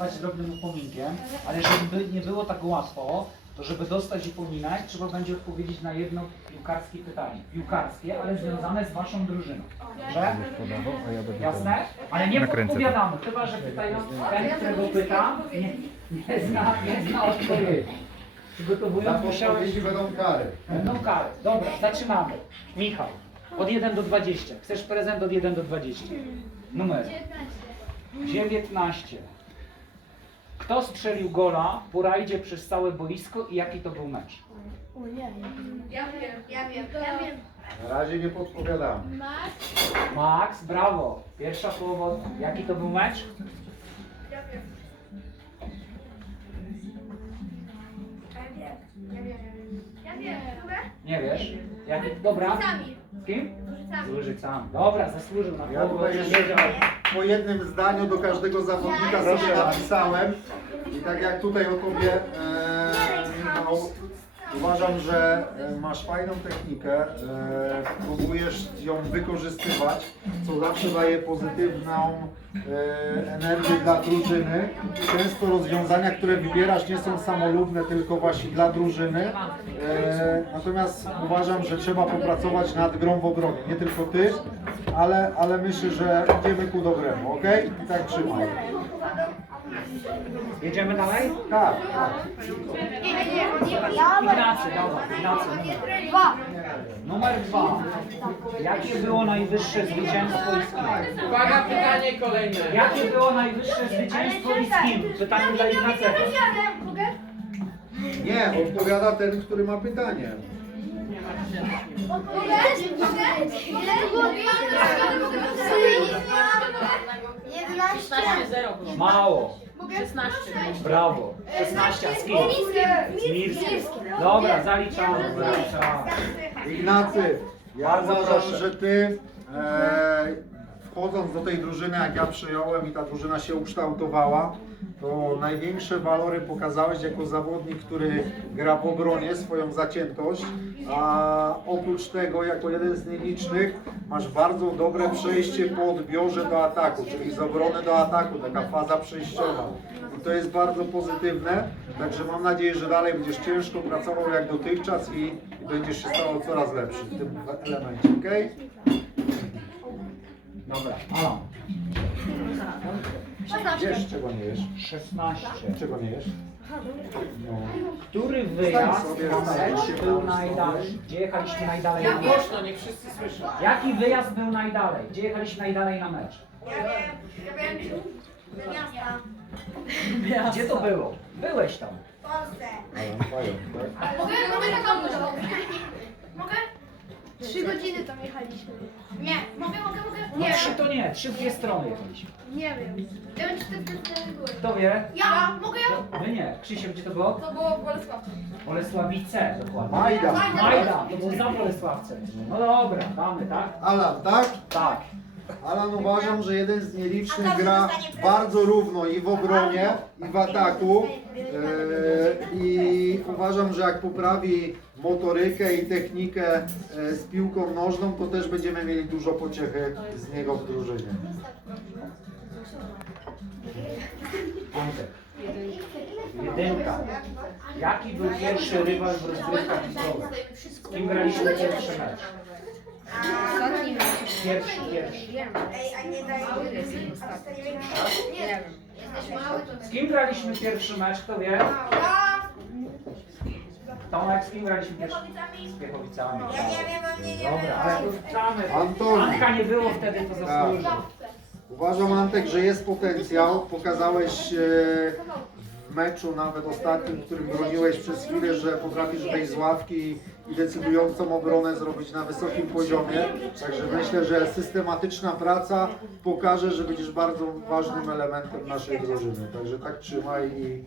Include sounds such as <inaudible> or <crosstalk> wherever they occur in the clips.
podziękować drobnym upominkiem, ale żeby nie było tak łatwo, to żeby dostać upominek, trzeba będzie odpowiedzieć na jedno piłkarskie pytanie. Piłkarskie, ale związane z waszą drużyną. Będę Jasne? Ale nie Nakręcę to. podpowiadamy, chyba że pytają ten, którego pytam, nie, nie zna, nie zna odpowiedzi. Za Przygotowując musiałeś... podpowiedzi będą kary. Będą kary. Dobra, zaczynamy. Michał, od 1 do 20. Chcesz prezent od 1 do 20? Numer 19. Kto strzelił gola po rajdzie przez całe boisko i jaki to był mecz? Ja wiem, ja wiem, ja wiem. Na razie nie podpowiadamy. Max, brawo. Pierwsza połowa. Jaki to był mecz? Ja wiem. Ja wiem, ja wiem, ja wiem. Ja wiem, dobra? Nie wiesz? Jaki? Dobra. Sami. Z kim? Łyżycami. Dobra, zasłużył na Ja połowę. tutaj jeszcze po jednym zdaniu do każdego zawodnika sobie napisałem. I tak jak tutaj o tobie e, uważam, że e, masz fajną technikę, e, próbujesz ją wykorzystywać, co zawsze daje pozytywną e, energię dla drużyny. Często rozwiązania, które wybierasz nie są samolubne, tylko właśnie dla drużyny. Natomiast uważam, że trzeba popracować nad grą w obronie. Nie tylko ty, ale, ale myślę, że idziemy ku dobremu, ok? I tak trzymaj. Jedziemy dalej? Tak. Nie, nie, nie. Ignacy, dobra, Ignacy. numer. Dwa. Numer dwa. Jakie było najwyższe zwycięstwo i z kim? Uwaga, pytanie kolejne. Jakie było najwyższe zwycięstwo i z kim? Pytanie dla Ignacego. Mogę? Nie, odpowiada ten, który ma pytanie. Mogę? Mogę? Jedenaście. 16 0 było. Mało. 16 było. Brawo. 16, a z kim? Z Mirskim. Dobra, zaliczamy, zaliczamy. Ignacy, ja Bardzo uważam, proszę. że ty e, wchodząc do tej drużyny, jak ja przyjąłem i ta drużyna się ukształtowała, to największe walory pokazałeś jako zawodnik, który gra w obronie, swoją zaciętość, a oprócz tego, jako jeden z nielicznych, masz bardzo dobre przejście po odbiorze do ataku, czyli z obrony do ataku, taka faza przejściowa. I to jest bardzo pozytywne, także mam nadzieję, że dalej będziesz ciężko pracował jak dotychczas i, będziesz się stawał coraz lepszy w tym elemencie? Dobra, Alan. Wiesz, czego nie jesz? 16. Czego nie jesz? No. Który wyjazd na był tam. najdalszy? Gdzie jechaliśmy najdalej na mecz? Głośno, niech wszyscy słyszą. Jaki wyjazd był najdalej? Gdzie jechaliśmy najdalej na mecz? Ja wiem, ja wiem. Do miasta. Gdzie to było? Byłeś tam. W Polsce. Tak? Mogę? Mogę taką Mogę? Trzy godziny tam jechaliśmy. Nie, mogę, mogę, mogę? No Nie, trzy to nie, trzy w dwie strony jechaliśmy. nie wiem. Ja wiem, czy to jest były. Kto wie? Ja, mogę ja? My nie. Krzysiek, gdzie to było? To było w Bolesławcu. Bolesławice, dokładnie. Majda. Majda, to było za Bolesławce. No dobra, damy, tak? Alan, tak? Tak. Alan uważam, że jeden z nielicznych gra bardzo równo i w obronie, i w ataku. E, I uważam, że jak poprawi motorykę i technikę e, z piłką nożną, to też będziemy mieli dużo pociechy z niego w drużynie. Antek. Jedynka. Jaki był pierwszy rywal w rozgrywkach ligowych? Z kim graliśmy pierwszy mecz? Pierwszy, pierwszy. Z kim graliśmy pierwszy mecz? Kto wie? Tomek, z kim graliśmy pierwszy? Piechowicami. Z Piechowicami. Ja nie wiem, bo mnie nie Dobra, ale tu wczamy. Antoni. Antka nie było wtedy, to zasłużył. Uważam Antek, że jest potencjał. Pokazałeś e, w meczu nawet ostatnim, w którym broniłeś przez chwilę, że potrafisz wejść z ławki i decydującą obronę zrobić na wysokim poziomie. Także myślę, że systematyczna praca pokaże, że będziesz bardzo ważnym elementem naszej drużyny. Także tak trzymaj i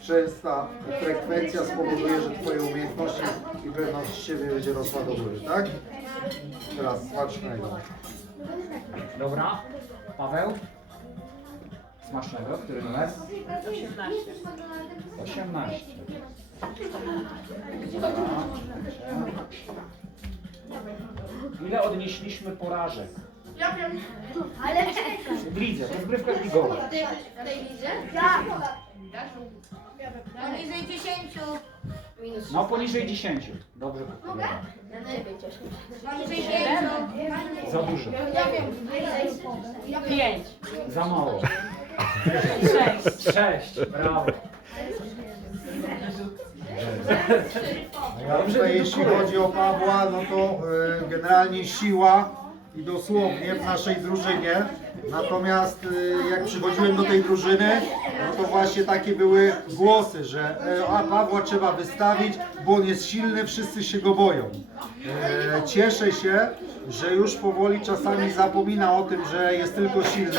częsta frekwencja spowoduje, że Twoje umiejętności i pewność siebie będzie rosła do góry, tak? Teraz smacznego. Dobra. Paweł? Smacznego, który numer? 18. 18. Dobra. Ile odnieśliśmy porażek Ja wiem. Ale. W lidze, rozgrywka ligowa. W tej lidze? Ja. Poniżej 10 minus. No poniżej 10. Dobrze. Mogę? Cieszę się. Poniżej 5. Za dużo. Ja wiem. Pięć. Za mało. Sześć. 6. Brawo. Ja tutaj, jeśli chodzi o Pawła, no to e, generalnie siła dosłownie w naszej drużynie. Natomiast e, jak przychodziłem do tej drużyny, no to właśnie takie były głosy, że e, a Pawła trzeba wystawić, bo on jest silny, wszyscy się go boją. E, Cieszę się, że już powoli czasami zapomina o tym, że jest tylko silny,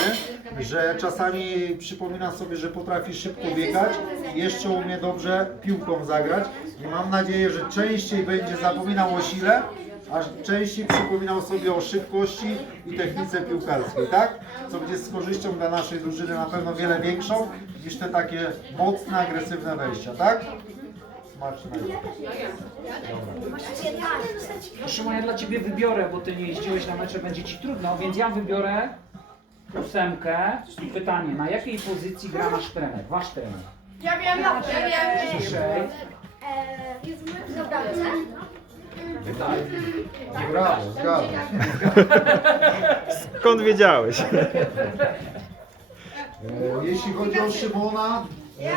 że czasami przypomina sobie, że potrafi szybko biegać i jeszcze umie dobrze piłką zagrać. I mam nadzieję, że częściej będzie zapominał o sile, a częściej przypominał sobie o szybkości i technice piłkarskiej, tak? Co będzie z korzyścią dla naszej drużyny na pewno wiele większą niż te takie mocne, agresywne wejścia, tak? Smacznego. Szymon, ja dla Ciebie wybiorę, bo Ty nie jeździłeś na mecze, będzie Ci trudno, więc ja wybiorę ósemkę i pytanie, na jakiej pozycji gra nasz trener, Wasz trener? Ja wiem. Ja wiem. Ciszej. Dobra, Brawo, się. Skąd wiedziałeś? E, Jeśli chodzi o Szymona, e,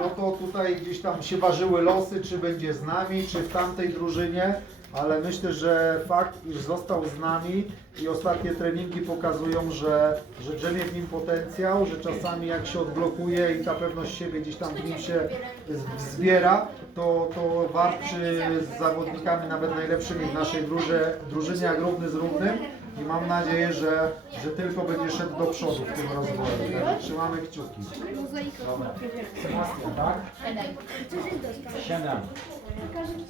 no to tutaj gdzieś tam się ważyły losy, czy będzie z nami, czy w tamtej drużynie, ale myślę, że fakt, iż został z nami i ostatnie treningi pokazują, że, że drzemie w nim potencjał, że czasami jak się odblokuje i ta pewność siebie gdzieś tam w nim się zbiera, to, to walczy z zawodnikami nawet najlepszymi w naszej drużynie, drużynie jak równy z równym. I mam nadzieję, że, że tylko będzie szedł do przodu w tym rozwoju. Trzymamy kciuki. Dobra. Sebastian, tak? Siedem.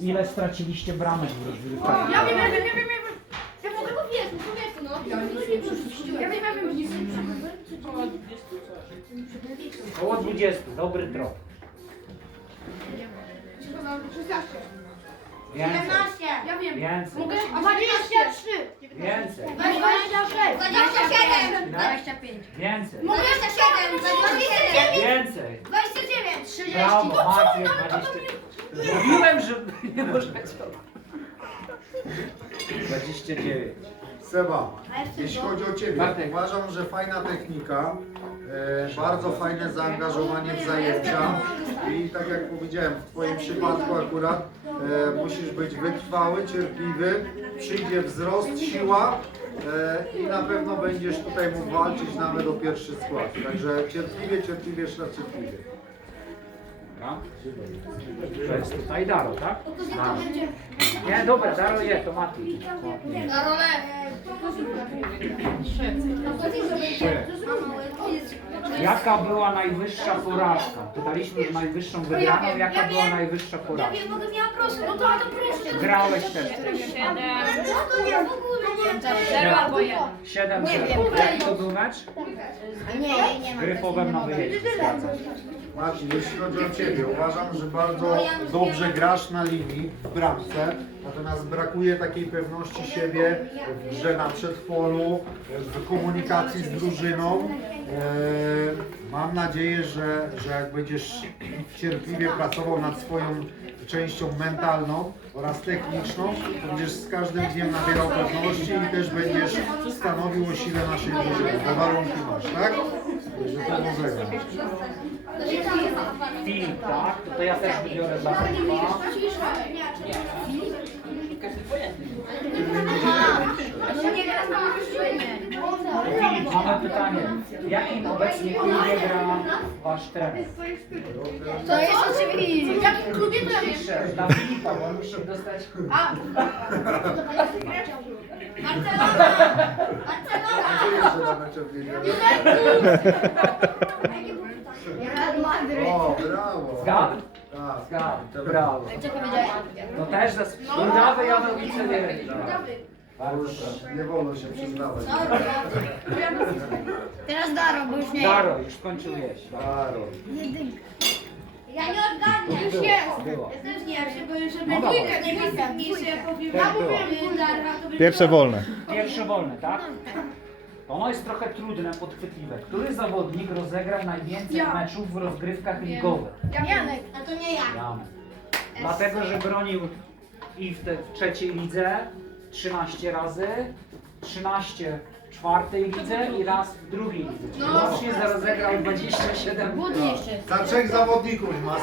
Ile straciliście bramek w rozgrywkach? Ja wiem, ja wiem, ja wiem, ja wiem. Ja mogę to wiesz, no. Ja wiem, ja wiem. Około 20, dobry trop. 16. Więcej, 17. Ja wiem. więcej, Mogę? A 23. więcej, 26. 27. 25. więcej, Mogę? 27. 29. więcej. 29. 30. Brawo, Maciej, 20. Mówiłem, że <laughs> nie możecie. 29. Seba, jeśli chodzi o Ciebie, Bartek. uważam, że fajna technika, e, bardzo fajne zaangażowanie w zajęcia i tak jak powiedziałem, w Twoim przypadku akurat e, musisz być wytrwały, cierpliwy, przyjdzie wzrost, siła e, i na pewno będziesz tutaj mógł walczyć nawet o pierwszy skład. Także cierpliwie, cierpliwie, cierpliwie. Dobra. To jest tutaj Daro, tak? Daro. Nie, dobra, Daro je, to Mati. Na rolę. Jaka była najwyższa porażka? Pytaliśmy już najwyższą wygraną, jaka ja była najwyższa Ja porażka? wiem, mogę miała proszę. No to, a to proszę. Grałeś też. Siedem. Ale co to ja w ogóle nie Zero albo jeden. 7 0 Jaki to był mecz? Nie, nie ma. Gryfowem na wyjeździe, zgadzam się. Marcin, jeśli chodzi o Ciebie, uważam, że bardzo dobrze grasz na linii, w bramce, natomiast brakuje takiej pewności siebie w grze na przedpolu, w komunikacji z drużyną. E, Mam nadzieję, że, że jak będziesz cierpliwie pracował nad swoją częścią mentalną oraz techniczną, to będziesz z każdym dniem nabierał pewności i też będziesz stanowił o sile naszej drużyny. Te warunki masz, tak? Także powodzenia. Filip, tak? To ja też wybiorę dla mamy pytanie. W jakim obecnie klubie gra wasz trener? To jest oczywiście. W jakim klubie to ja wiem? Ciszę, dla Filipa, bo on musi dostać... A. Barcelona. Barcelona. Gdzie jeszcze na mecze wjedziemy? Real Madryt. O, brawo! Zgadł? Tak. Zgadł, to nie Bardzo Już nie wolno się przyznawać. Teraz Daro, bo już nie Daro, już skończył jeść. Daro. Ja nie odgadnę. Już jest. Było. Ja też nie, ja się boję, że No dobra. nie wiem, mi się powiem. Było. Darwa, to będzie Pierwsze wolne. Pierwsze wolne, tak? Ono jest trochę trudne, podchwytliwe. Który zawodnik rozegrał najwięcej Ja. meczów w rozgrywkach ligowych? Janek. A to nie ja. Janek. Dlatego, że bronił i w, te, w trzeciej lidze 13 razy, 13 w czwartej lidze i raz w drugiej lidze. No. Łącznie rozegrał 27 Za trzech zawodników ma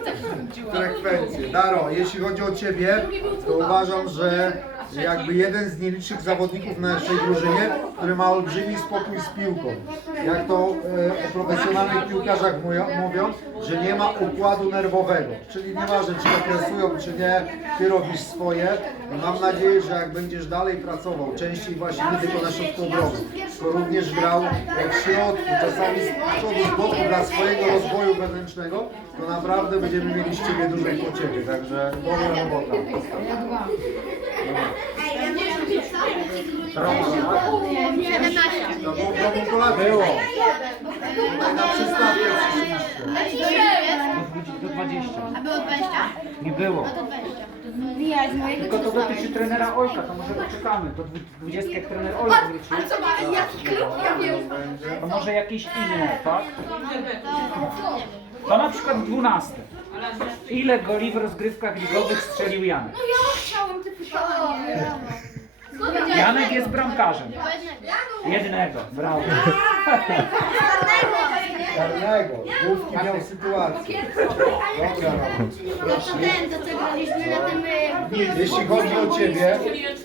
<laughs> frekwencję. Daro, jeśli chodzi o Ciebie, to uważam, że jakby jeden z nielicznych zawodników na naszej drużynie, który ma olbrzymi spokój z piłką. Jak to e, o profesjonalnych piłkarzach mówią, że nie ma układu nerwowego. Czyli nieważne, czy okresują, czy nie, Ty robisz swoje. I mam nadzieję, że jak będziesz dalej pracował, częściej właśnie nie tylko na środku obrony, to również grał jak środku, czasami z przodu, z boku dla swojego rozwoju wewnętrznego, to naprawdę będziemy mieli z Ciebie dużo po Ciebie. Także dobra robota. Było. Na przystawkę do 20. A było 20? Nie było. To 20. Zwijaj z mojego Tylko to dotyczy trenera Olka, to może poczekamy. Do 20 jak trener Olek wróci. co ma? Jaki klub? Ja wiem. To może jakieś inne, tak? To na przykład 12. Ile goli w rozgrywkach ligowych strzelił Janek? Janek jest bramkarzem. Jednego, brawo. Karnego. Główki miał sytuację. Dobra, No to ten, do czego byliśmy na tym... y, Jeśli chodzi o Ciebie,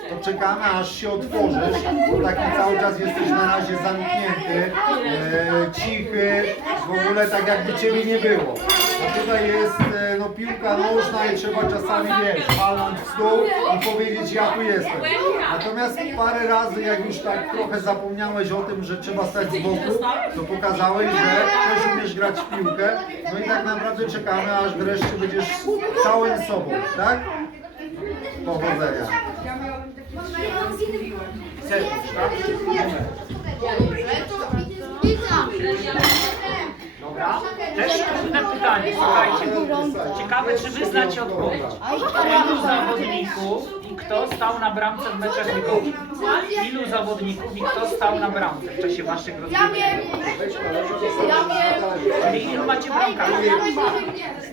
to czekamy aż się otworzysz, bo taki cały czas jesteś na razie zamknięty, e, cichy, w ogóle tak jakby Ciebie nie było. A tutaj jest e, no, piłka nożna i trzeba czasami wiesz, walnąć w stół i powiedzieć ja tu jestem. Natomiast parę razy jak już tak trochę zapomniałeś o tym, że trzeba stać z boku, to pokazałeś, że też umiesz grać w piłkę. No i tak naprawdę czekamy aż wreszcie będziesz całym sobą, tak? Powodzenia. Tak? Dobra. Też trudne pytanie, słuchajcie. Ciekawe, czy wy znacie odpowiedź. Ilu zawodników kto stał na bramce w meczach ligowych? Ilu zawodników i kto stał na bramce w czasie waszych rozgrywek? Czyli ilu macie bramkarzy?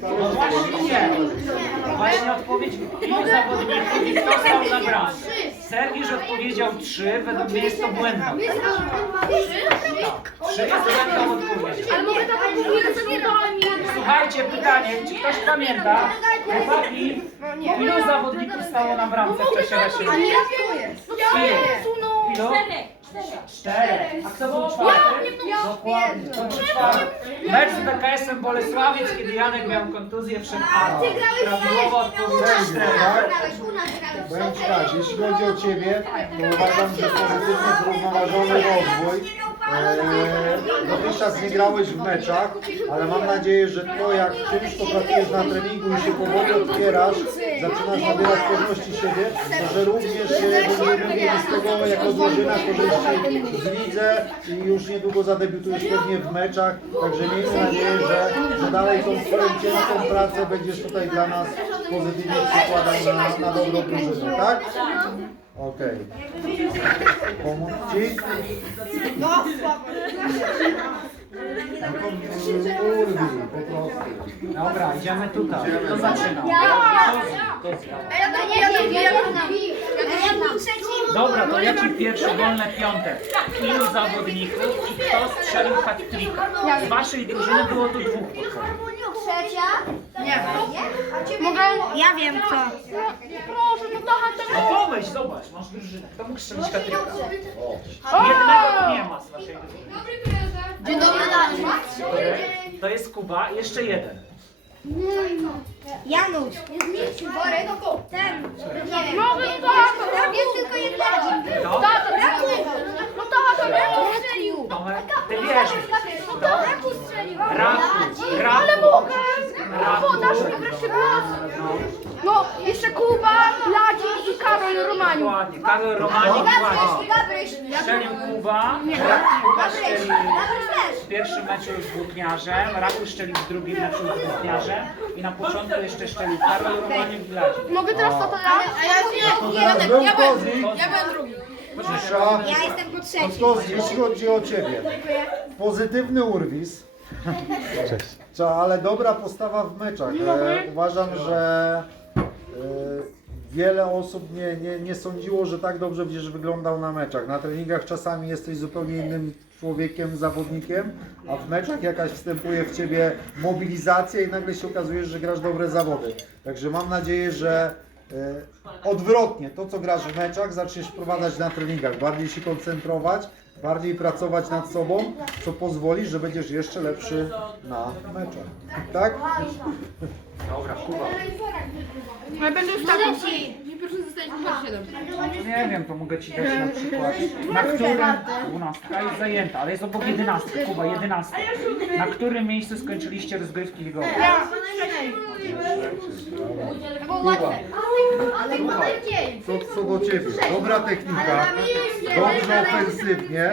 No właśnie nie. Właśnie odpowiedź, ilu zawodników i kto stał na bramce? Sergiusz odpowiedział trzy, według mnie jest to błędna. Trzy jest błędną odpowiedzią. Ale mogę nie. Słuchajcie, pytanie, czy ktoś pamięta, chłopaki, ilu zawodników stało na bramce czasie waszej Ale rozgrywki? jak to jest? No Ilu? no. Ilu? Czterech. A kto był czwarty? Dokładnie, to był czwarty. Mecz z BKS-em Bolesławiec, kiedy Janek miał kontuzję przed A. Prawidłowa odpowiedź cztery. Powiem Ci tak, jeśli chodzi o Ciebie, to uważam, że pozytywnie zrównoważony rozwój. Eee, dotychczas nie grałeś w meczach, ale mam nadzieję, że to jak czymś popracujesz na treningu i się powoli otwierasz, zaczynasz nabierać pewności siebie, to że również będziemy z tego jako drużyna korzyści w lidze i już niedługo zadebiutujesz pewnie w meczach, także miejmy nadzieję, że, że dalej tą swoją ciężką pracę będziesz tutaj dla nas pozytywnie przykładał na, na dobro drużyny, tak? Okej. Pomóc Ci? No. No to urwij po prostu. Dobra, idziemy tutaj. Kto zaczyna? Kto- kto zna? A ja to nie, ja to nie, ja to nie. Dobra, to ja ci pierwszy wolne piątek. Ilu zawodników i kto strzelił hat-tricka? Z waszej drużyny było tu dwóch podchodów. Trzecia? Nie. Mogę? Ja wiem kto. Proszę, no to No pomyśl, zobacz, masz drużynę. Kto mógł strzelić hat-tricka? Jednego nie ma z waszej drużyny. Dzień dobry, To jest Kuba, jeszcze jeden. Nie wiem. Mogę to. Ja wiem tylko jednego. Kto? No to Raku strzelił. Tomek, ty wiesz. No. Podasz mi wreszcie głos. No, jeszcze Kuba, Ladzi i Karol Romaniu. Dokładnie, Karol Romanik właśnie. Gabryś. Strzelił Kuba, Kuba strzelił w pierwszym meczu z Włókniarzem, Raku strzelił w drugim meczu z Włókniarzem i na początku jeszcze strzelił Karol Romanik w. Mogę teraz to ja? A ja To teraz był Kozik. Ja byłem drugi. Cisza. Ja jestem po No trzeci. to jeśli chodzi o Ciebie, pozytywny urwis, <laughs> Cza, ale dobra postawa w meczach. E, uważam, że e, wiele osób nie, nie, nie sądziło, że tak dobrze będziesz wyglądał na meczach. Na treningach czasami jesteś zupełnie innym człowiekiem, zawodnikiem, a w meczach jakaś wstępuje w Ciebie mobilizacja i nagle się okazuje, że grasz dobre zawody. Także mam nadzieję, że e, odwrotnie, to co grasz w meczach zaczniesz wprowadzać na treningach, bardziej się koncentrować, bardziej pracować nad sobą, co pozwoli, że będziesz jeszcze lepszy na meczach. Tak? Dobra, Kuba. Ale będę już taką. Zostać numer 7. Nie wiem, to mogę Ci dać na przykład. Na którym dwunastka jest zajęta, ale jest obok jedenastki. Kuba, jedenastka. Na którym miejscu skończyliście rozgrywki ligowe? Kuba, co, co do Ciebie? Dobra technika, dobrze ofensywnie,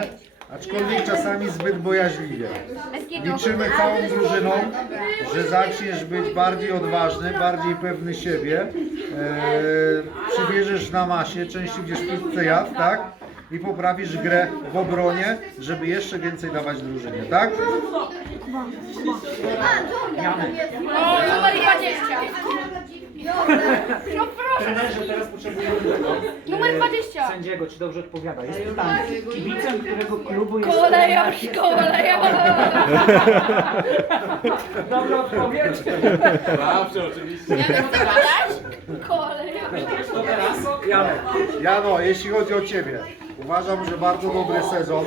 aczkolwiek czasami zbyt bojaźliwie. Liczymy całą drużyną, że zaczniesz być bardziej odważny, bardziej pewny siebie. Eee, przybierzesz na masie, częściej będziesz pizzę jadł, tak? I poprawisz grę w obronie, żeby jeszcze więcej dawać drużynie, tak? Janek. O, numer 20. Trenerze, teraz potrzebujemy tego. Numer e, 20. Sędziego, czy dobrze odpowiada? Jest pytanie. Kibicem którego klubu jest... Kolejarz, kolejarz. <laughs> Dobra odpowiedź. Zawsze oczywiście. Kolejarz. To teraz Janek. Jano, jeśli chodzi o Ciebie, uważam, że bardzo dobry sezon.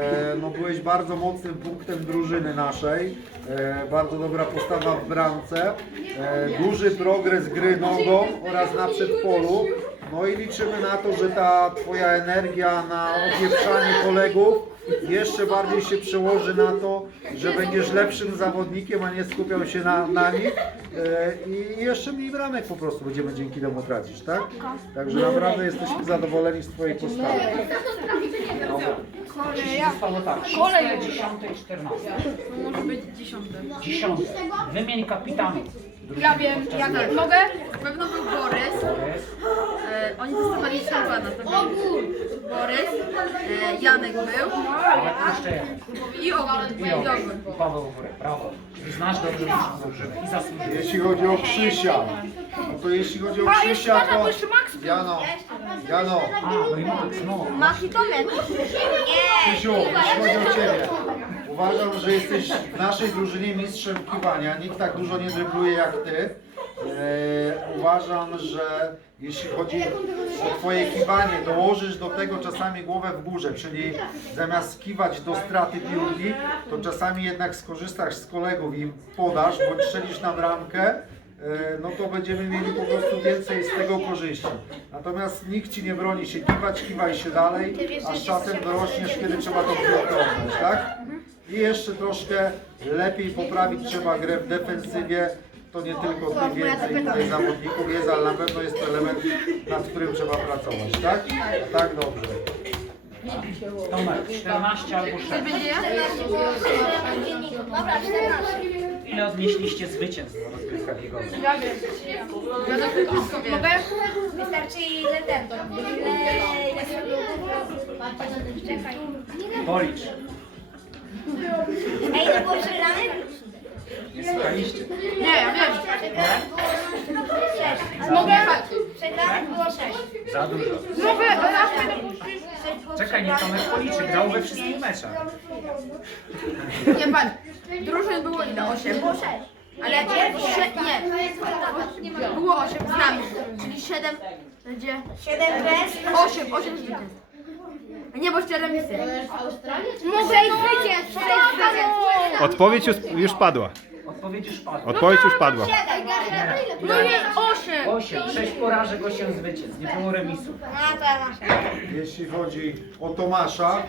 E, no, byłeś bardzo mocnym punktem drużyny naszej. E, bardzo dobra postawa w bramce. E, duży progres gry nogą oraz na przedpolu. No i liczymy na to, że ta Twoja energia na opieprzanie kolegów jeszcze bardziej się przełoży na to, że będziesz lepszym zawodnikiem, a nie skupiał się na, na nich e, i jeszcze mniej bramek po prostu będziemy dzięki temu tracić, tak? Także naprawdę jesteśmy zadowoleni z Twojej postawy. Czyli zostało tak. Szóste, dziesiąte i czternaste. Może być 10. Dziesiąte. Wymień kapitanów. Ja wiem, ja wiem. Mogę? Na pewno był Borys. E, oni zostawali szampana. To był Borys. E, Janek był. Ale jeszcze jeden. I Ogólny. I I Paweł Wórek. Brawo. Czyli znasz dobrze naszą drużynę i zasłużyłeś. Jeśli chodzi o Krzysia, no to jeśli chodzi o Krzysia, to... Jano, Jano, A, no i Max, no. Masz i Tomek. Nie. Krzysiu, jeśli chodzi o Ciebie, uważam, że jesteś w naszej drużynie mistrzem kiwania. Nikt tak dużo nie drybluje jak Ty. E, uważam, że jeśli chodzi o Twoje kiwanie, dołożysz do tego czasami głowę w górze, czyli zamiast kiwać do straty piłki, to czasami jednak skorzystasz z kolegów i podasz, bądź strzelisz na bramkę, e, no to będziemy mieli po prostu więcej z tego korzyści. Natomiast nikt Ci nie broni się kiwać, kiwaj się dalej, a z czasem dorośniesz, kiedy trzeba to piłkę tak? I jeszcze troszkę lepiej poprawić trzeba grę w defensywie. To nie tylko tym więcej tutaj zawodników jest, ale na pewno jest to element, nad którym trzeba pracować, tak? Tak, dobrze. Tomek, 14 albo 6. Będzie ja? Dobra, 14. Ile odnieśliście zwycięstw w rozgrywkach ligowych? Ja wiem. Ja to wszystko wiem. Mogę? Wystarczy ile ten. Ile... ile Czekaj. Policz. Ej, ile było przegranych? Nie słuchaliście. Nie, ja wiem. Sześć. Mogę? Przegranych było sześć. Za dużo. Mogę? Czekaj, niech Tomek policzy. Grał we wszystkich meczach. Nie, patrz. Drużyn było ile? 8. Było sześć. Ale nie, nie. Było 8 z nami. Czyli 7 będzie. Siedem bez. 8, 8 zwycięstw. Nie, bo jeszcze remisy. Zwycięstw. Sześć zwycięstw. Odpowiedź już, już padła. Odpowiedź już padła. Odpowiedź już padła. Siedem. No nie, 8. 8, 6 porażek, 8 zwycięstw. Nie było remisu. No to ja nasze. Jeśli chodzi o Tomasza, e,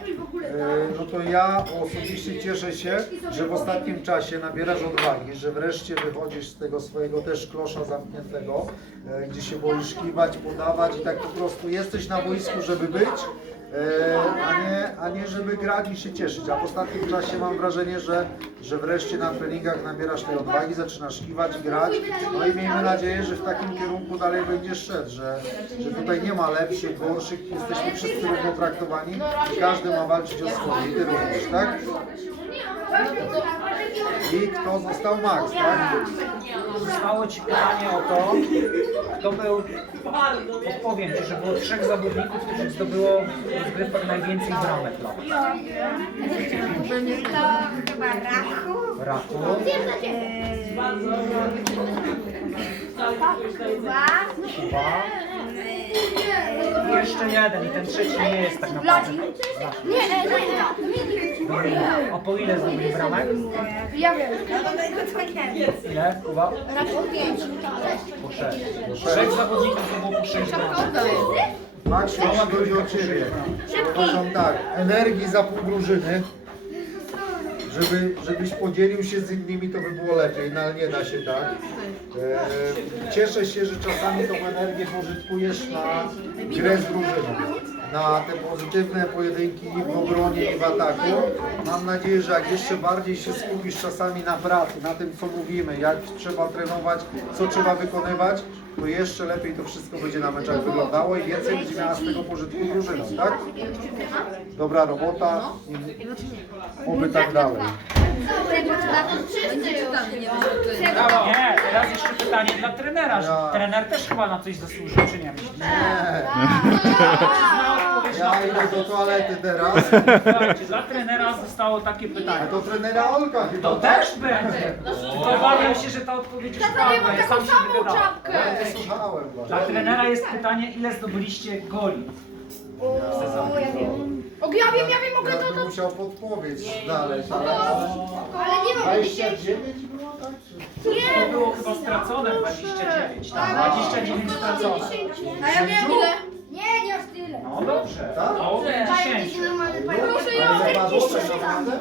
no to ja osobiście cieszę się, że w ostatnim czasie nabierasz odwagi, że wreszcie wychodzisz z tego swojego też klosza zamkniętego, e, gdzie się boisz kiwać, podawać i tak po prostu jesteś na boisku, żeby być. E, a nie, a nie żeby grać i się cieszyć. A w ostatnim czasie mam wrażenie, że, że wreszcie na treningach nabierasz tej odwagi, zaczynasz kiwać grać. No i miejmy nadzieję, że w takim kierunku dalej będziesz szedł, że, że tutaj nie ma lepszych, gorszych, jesteśmy wszyscy równo traktowani każdy ma walczyć o swoje ty również, tak? I kto został Max, tak? Zostało Ci pytanie o to, kto był, odpowiem Ci, że było trzech zawodników, których zdobyło w najwięcej bramek. Chyba Rachu. Raku, Kuba. Jeszcze jeden i ten trzeci nie jest tak naprawdę. Nie, e, nie, nie. A po ile zdobyli bramek? Ja wiem. Ile, Kuba? Rachu 5. Po sześć. Trzech zawodników zdobyło po sześć. Max, jeśli chodzi o Ciebie, uważam tak, energii za pół drużyny, żeby, żebyś podzielił się z innymi, to by było lepiej, no ale nie da się tak. E, cieszę się, że czasami tą energię pożytkujesz na grę z drużyną, na te pozytywne pojedynki w obronie i w ataku. Mam nadzieję, że jak jeszcze bardziej się skupisz czasami na pracy, na tym co mówimy, jak trzeba trenować, co trzeba wykonywać, to jeszcze lepiej to wszystko będzie na meczach wyglądało i więcej będzie miała z tego pożytku drużyna, tak? Dobra robota i oby tak dalej. Brawo. Nie, teraz jeszcze pytanie dla trenera. że. Trener też chyba na coś zasłużył, czy nie myślisz? Nie, <laughs> ja idę do toalety teraz, Słuchajcie, dla trenera zostało takie a pytanie. to trenera Olka chyba. To też będzie. To Obawiam się, że ta odpowiedź jest prawda. Ja sam się wygadałem. Ja nie słuchałem Dla właśnie. trenera jest pytanie, ile zdobyliście goli w sezonie? O, ja wiem, ja wiem, mogę Ja to, bym to. musiał podpowiedź znaleźć, ale... Nie mam 29 było, tak? Czy... To było chyba stracone 29, tak? 29 stracone. A ja wiem ile. Dobrze, Tak? to 50. Proszę, ja Ale mam ma dostać naprawdę?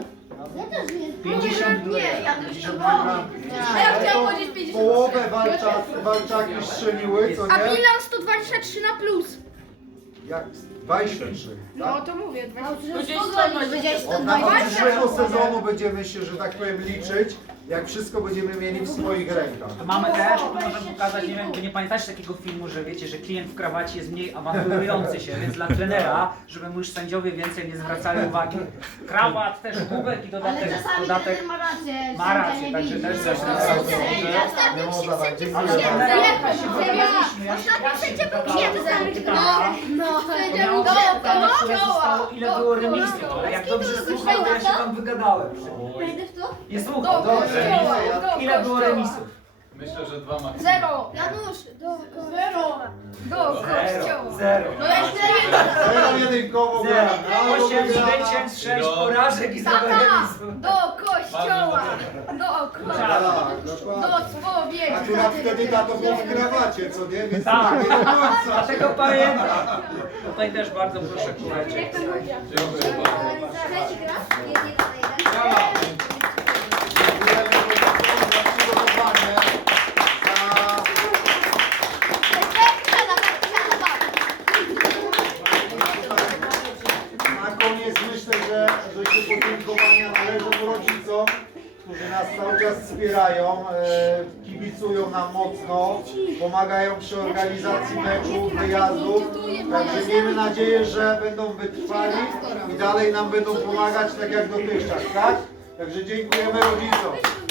52. Nie, ja 52 bramki. A ja chciałam powiedzieć 50. Połowę walczak, walczaki strzeliły, co A nie? bilans 123 na plus. Jak 23, No tak? to mówię, 20. Od na od przyszłego sezonu będziemy się, że tak powiem, liczyć, jak wszystko będziemy mieli w swoich rękach. To mamy też, to możemy pokazać, nie wiem, wy nie pamiętacie takiego filmu, że wiecie, że klient w krawacie jest mniej awanturujący się, więc dla trenera, żeby mu już sędziowie więcej nie zwracali uwagi, krawat, też kubek i dodatek, dodatek. ma rację. ma rację, także też coś na Nie można tak, Ale dogadaliśmy, ja się właśnie pytałem, No, być pytanie, które zostało, ile było remisów, ale jak dobrze słuchał, to ja się tam wygadałem. Nie słuchał, Dobrze, ile było remisów? Myślę, że dwa max. Zero. Janusz, do Zero. Do Zero, zero. No ja. Zero jedynkowo Zero. Osiem zwycięstw, sześć porażek i zero Tata, remisów. do kościoła. Do kościoła. Tak, Do dokładnie. spowiedzi. Akurat wtedy tato był w krawacie, co nie? Więc Tak. tak. nie do końca. Dlatego pamiętam. Tutaj też bardzo proszę kuleczek. Dziękuję bardzo. Dziękujemy za przygotowanie. A Na koniec myślę, że, że się podziękowania należą rodzicom, którzy nas cały czas wspierają, e, kibicują nam mocno, pomagają przy organizacji meczów, wyjazdów. Także miejmy nadzieję, że będą wytrwali i dalej nam będą pomagać tak jak dotychczas, tak? Także dziękujemy rodzicom.